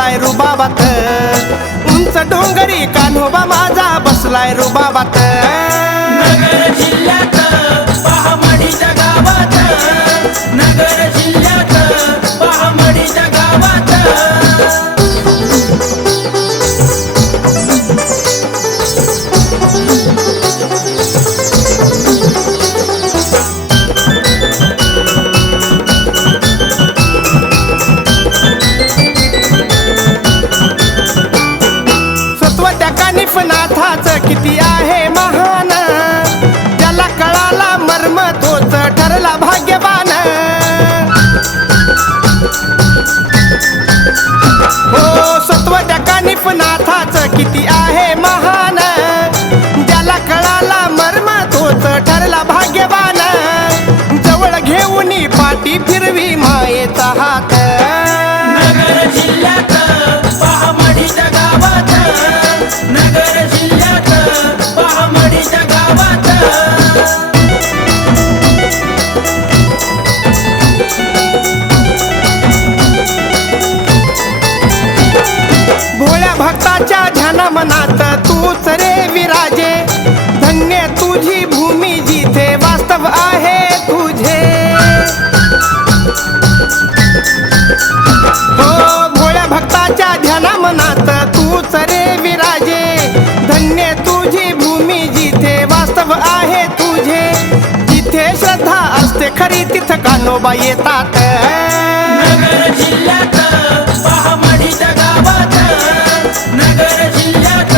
बसलाय रुबाबात, उंच डोंगरी कान्होबा माझा बसलाय रुबाबात। नगर जिल्ह्यात पहामडीच्या गावात, नगर जिल्ह्यात पहामडीच्या गावात। नाथाच किती आहे महान, ज्याला कळाला मर्म तोच ठरला भाग्यवान। हो सत्व त्या कानिफ नाथाच किती आहे महान, ज्याला कळाला मर्म तोच ठरला भाग्यवान। जवळ घेऊन पाठी फिरवी मायेचा हात, नगर जिल्ह्यात पहामडीच्या गावात, नगर जिल्ह्यात पहामडीच्या गावात। भोळ्या भक्ताच्या ध्याना मनात तूच रे विराजे, धन्य तुझी भूमी जिथे वास्तव आहे तुझे। हो भोळ्या भक्ताच्या ध्याना मनात तूच रे विराजे, धन्य तुझी भूमी जिथे वास्तव आहे तुझे। जिथे श्रद्धा असते खरी तिथं कान्होबा येतात, नगर जिल्ह्यात पहामडीच्या गावात, नगर जिल्ह्यात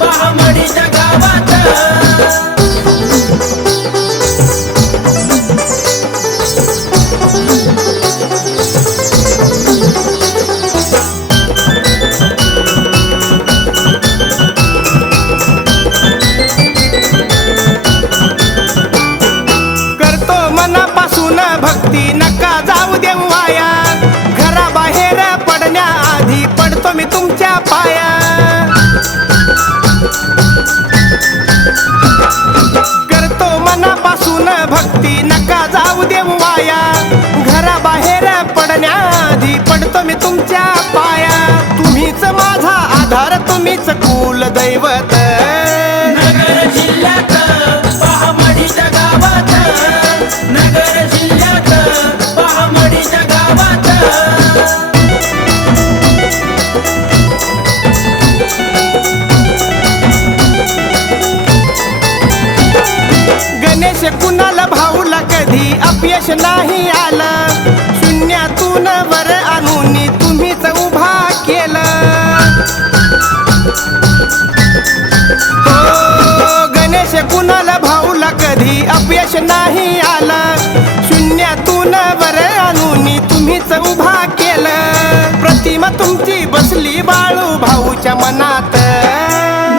पहामडीच्या गावात। करतो मनापासून भक्ती नका जाऊ देऊ वाया, घराबाहेर पडण्याआधी पडतो मी तुमच्या पाया। करतो मनापासून भक्ती नका जाऊ देऊ वाया, घराबाहेर पडण्याआधी पडतो मी तुमच्या पाया। तुम्हीच माझा आधार, तुम्हीच कुल दैवत, नगर जिल्ह्यात पहामडीच्या गावात, नगर जिल्ह्यात पहामडीच्या गावात। गणेश कुणाला भाऊला कधी अपयश नाही आलं, शून्यातून वर आणून तुम्हीच उभा केलं। हो गणेश कुणाला भाऊला कधी अपयश नाही आलं, शून्यातून वर आणून तुम्हीच उभा केलं। प्रतिमा तुमची बसली बाळू भाऊच्या मनात,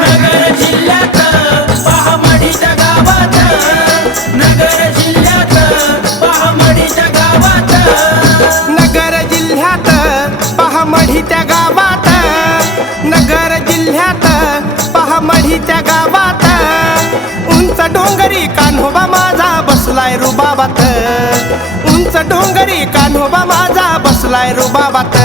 नगर जिल्ह्यात पहामडीच्या गावात, नगर जिल्ह्यात पहामडीच्या गावात। नगर जिल्ह्यात पहामडीच्या गावात, नगर जिल्ह्यात पहामडीच्या गावात। उंच डोंगरी कान्होबा माझा बसलाय रुबाबात, उंच डोंगरी कान्होबा माझा बसलाय रुबाबात।